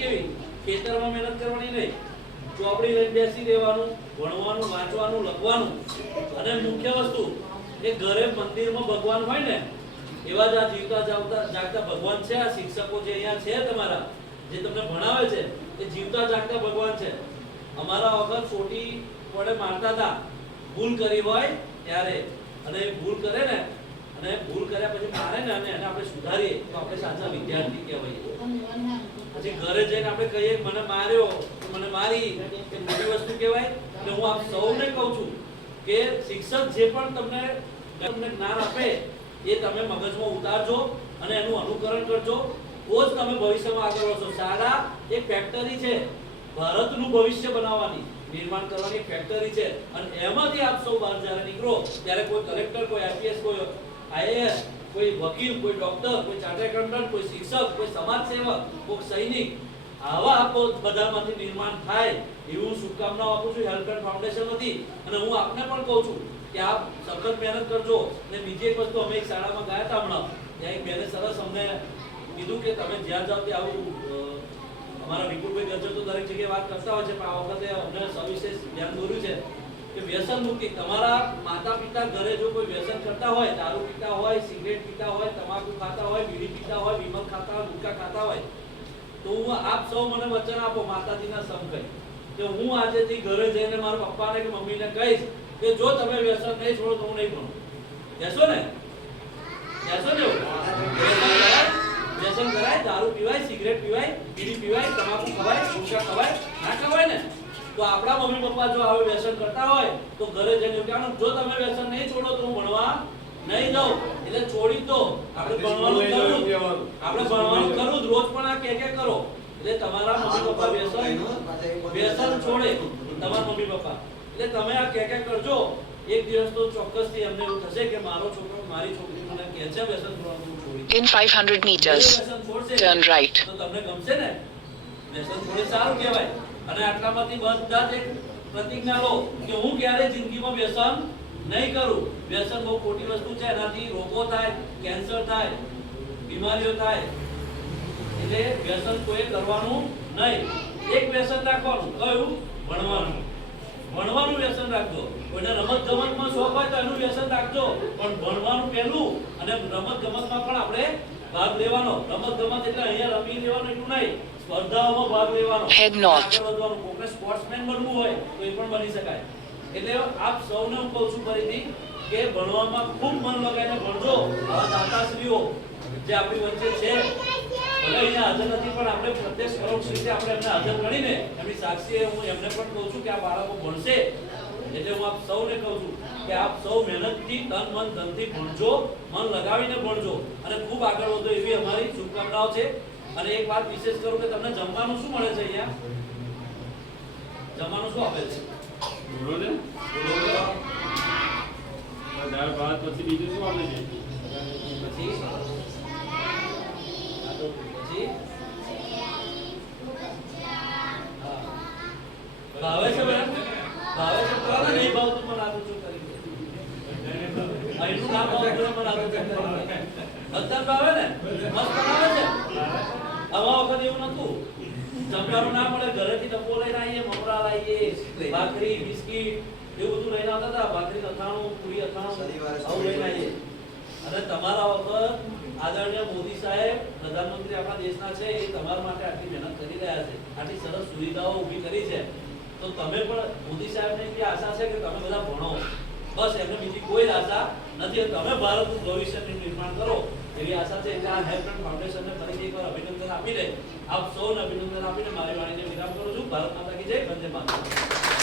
કેવી ખેતરમાં મહેનત કરવાની નહીં, ચોપડી લઈને બેસી રહેવાનું, ભણવાનું, વાંચવાનું, લખવાનું, અને મુખ્ય વસ્તુ એ ઘરે મંદિરમાં ભગવાન હોય ને એવા જ આ જીવતા જાગતા ભગવાન છે. આ શિક્ષકો જે અહીંયા છે તમારા જે તમને ભણાવે છે એ જીવતા જાગતા ભગવાન છે. અમારા વખત છોટી વડે મારતા હતા ભૂલ કરી હોય ત્યારે, અને ભૂલ કરે ને અને ભૂલ કર્યા પછી મારે ને અને એને આપણે સુધારીએ તો આપણે સાચા વિદ્યાર્થી કહેવાય. પછી ઘરે જઈને આપણે કહીએ મને માર્યો, મને મારી, એ મોટી વસ્તુ કહેવાય. એટલે હું આપ સૌને કહું છું કે શિક્ષક જે પણ તમને જ્ઞાન આપે એ તમે મગજમાં ઉતારજો અને એનું અનુકરણ કરજો, તો જ તમે ભવિષ્યમાં આગળ વધશો. શાળા એક ફેક્ટરી છે, ભારતનું ભવિષ્ય બનાવવાની, નિર્માણ કરવાની ફેક્ટરી છે. અને એમાંથી આપ સૌ બહાર જ્યારે નીકળો ત્યારે કોઈ કલેક્ટર, કોઈ આઈપીએસ, કોઈ આઈએએસ, કોઈ વકીલ, કોઈ ડોક્ટર, કોઈ ચાર્ટર્ડ એકાઉન્ટન્ટ, કોઈ શિક્ષક, કોઈ સમાજ સેવક, કોઈ સૈનિક, આવા આપો બધામાંથી નિર્માણ થાય એવું શુભકામનાઓ આપું છું હેલ્પલાઇન ફાઉન્ડેશન હતી. અને હું આપને પણ કહું છું કે આપ સખત મહેનત કરજો. અને બીજી એક વસ્તુ, અમે એક શાળામાં ગયા હતા હમણાં, ત્યાં એક બેને સરસ અમને કીધું કે તમે જ્યાં જાઓ ત્યાં આવું, અમારા વિપુલભાઈ ગજર તો દરેક જગ્યાએ વાત કરતા હોય છે, પણ આ વખતે અમને સવિશેષ ધ્યાન દોર્યું છે કે વ્યસન મુક્તિ. તમારા માતા પિતા ઘરે જો કોઈ વ્યસન કરતા હોય, દારૂ પીતા હોય, સિગરેટ પીતા હોય, તમાકુ ખાતા હોય, બીડી પીતા હોય, વિમલ ખાતા હોય, ગુટખા ખાતા હોય, તો હું આપ સૌ મને વચન આપો માતાજીના સમ કહી કે હું આજેથી ઘરે જઈને મારા પપ્પાને કે મમ્મીને કહીશ કે જો તમે વ્યસન નહીં છોડો તો હું નહીં ભણું. કહેશો ને? કહેશો ને? વ્યસન કરાય, દારૂ પીવાય, સિગરેટ પીવાય, બીડી પીવાય, તમાકુ ખવાય, ગુટખા ખવાય, ના ખવાય ને? તો આપણા મમ્મી પપ્પા જો આવું વ્યસન કરતા હોય તો ઘરે જઈને કહેવાનું જો તમે વ્યસન નહીં છોડો તો હું ભણવા નહીં જાઉં. એટલે છોડી દો. આપણે ભણવાનું કરવું, આપણે ભણવાનું કરવું, રોજ પણ આ કે કરો. એટલે તમારા મમ્મી પપ્પા વ્યસન છોડે, તમારા મમ્મી પપ્પા. એટલે તમે આ કે કરજો. એક દિવસ તો ચોક્કસથી એમને એવું થશે કે મારો છોકરો, મારી છોકરી મને કહે છે વ્યસન છોડવાનું છોડી. In 500 meters, turn right. તો તમને ગમશે ને? વ્યસન છોડે સારું કહેવાય. અને આટલામાંથી બધા જ એક પ્રતિજ્ઞા લો કે હું ક્યારે જિંદગીમાં વ્યસન નહીં કરું. વ્યસન બહુ ખોટી વસ્તુ છે, એનાથી રોગો થાય, કેન્સર થાય, બીમારીઓ થાય. એટલે વ્યસન કોઈ કરવાનું નહીં. એક વ્યસન રાખવાનું, કયું? ભણવાનું. ભણવાનું વ્યસન રાખજો. કોઈને રમત ગમતમાં શોખ હોય તો એનું વ્યસન રાખજો, પણ ભણવાનું પહેલું. અને રમત ગમતમાં પણ આપણે ભાગ લેવાનો. રમત ગમત એટલે અહીંયા રમી લેવાનું એટલું નહીં, સ્પર્ધાઓમાં ભાગ લેવાનો, Head north. કોઈને સ્પોર્ટ્સમેન બનવું હોય તો એ પણ બની શકાય. એટલે આપ સૌને હું કહું છું ફરીથી કે ભણવામાં ખૂબ મન લગાવીને ભણજો. આવા દાતાશ્રીઓ જે આપણી વચ્ચે છે, ભલે અહીંયા હાજર નથી પણ આપણે પ્રત્યક્ષ પરોક્ષ રીતે આપણે એમને હાજર ગણીને એમની સાક્ષીએ હું એમને પણ કહું છું કે આ બાળકો ભણશે. એટલે હું આપ સૌને કહું છું કે આપ સૌ મહેનતથી, તન મન ધનથી ભણજો, મન લગાવીને ભણજો અને ખૂબ આગળ વધો એવી અમારી શુભકામનાઓ છે. અને એક વાત વિશેષ કરું કે તમને જમવાનું શું મળે છે અહીંયા? જમવાનું શું આપે છે? દાળ ભાત પછી બીજું શું આપે છે? પછી ભાવે છે બેન? ભાવે છે? કોને નહીં ભાવતું પણ આપું છું કરી દે. અહીંનું ના ભાવતું પણ આપું છું. બધા ભાવે ને? મસ્ત બનાવે છે. આવા વખત એવું નતું. જમવાનું ના મળે, ઘરેથી ડબ્બો લઈને આવીએ, મમરા લાવીએ, ભાખરી, બિસ્કિટ એવું બધું લઈને આવતા હતા. ભાખરી અથાણું, પૂરી અથાણું આવું લઈને આવીએ. અને તમારા વખત આદરણીય મોદી સાહેબ પ્રધાનમંત્રી આપણા દેશના છે, એ તમારા માટે આટલી મહેનત કરી રહ્યા છે, આટલી સરસ સુવિધાઓ ઊભી કરી છે. તો તમે પણ મોદી સાહેબને એટલી આશા છે કે તમે બધા ભણો, બસ. એમને બીજી કોઈ આશા નથી. તમે ભારતનું ભવિષ્યનું નિર્માણ કરો એવી આશા છે. એટલે આ હેલ્પલાઇન ફાઉન્ડેશનને ફરીથી એકવાર અભિનંદન આપીને, આપ સૌને અભિનંદન આપીને મારી વાણીને વિરામ કરું છું. ભારત માતા કી જય. વંદે માતરમ.